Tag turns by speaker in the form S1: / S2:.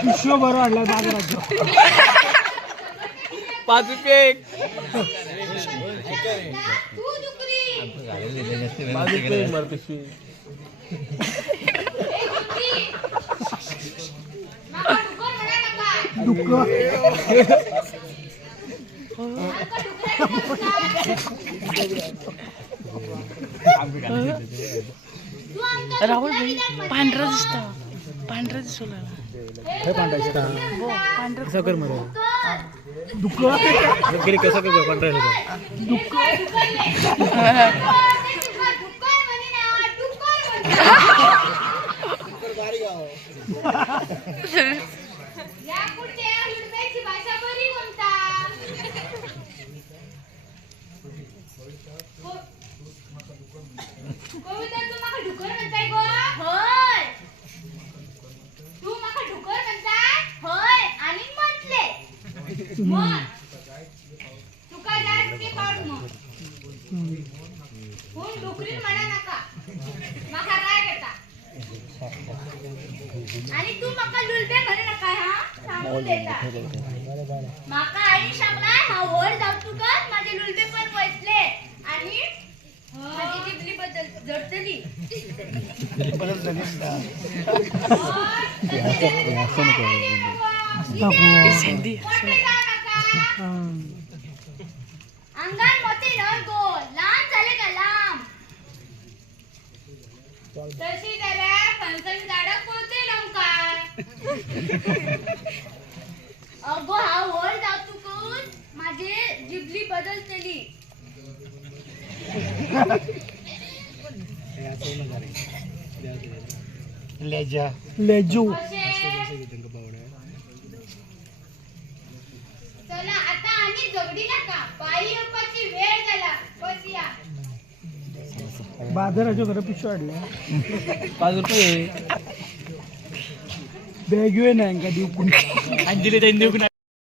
S1: पिशव बरं वाटलं बाजारात.
S2: पाच रुपये
S3: राहुल भाई पांढरा. दिसता. पांढरा दिसू लागला
S4: हे पांढरा
S3: पांढरा
S2: कसं कर मग
S1: दुःख
S2: गिरी कसं कर पंधरा
S4: तू माका ढुकर म्हणताय होय आणि तुका जास्त काढ मग कोण डुकरी म्हणा नका माका राग येता आणि तू माका लुलबे म्हणू नका हा सांगून देता माका आई सांगलाय हा वर जाऊ तू कर माझे लुलबे पण वसले आणि माझी जिबली बदल जडतली
S3: सेंदी
S4: लांब झाले का लांब तशी जाल्यार फणसाची झाडां कोणते काय अगो हा वर माझे जिबली बदलतली
S1: लेजू.
S4: अशे झगडी नका पायी येवपाची वेळ झाला. बस या.
S1: बाजाराच्या घरा पिशव वाढल्या
S2: पाच रुपये.
S1: बॅग नाही का देऊ
S2: आणि दिले त्यांनी देऊ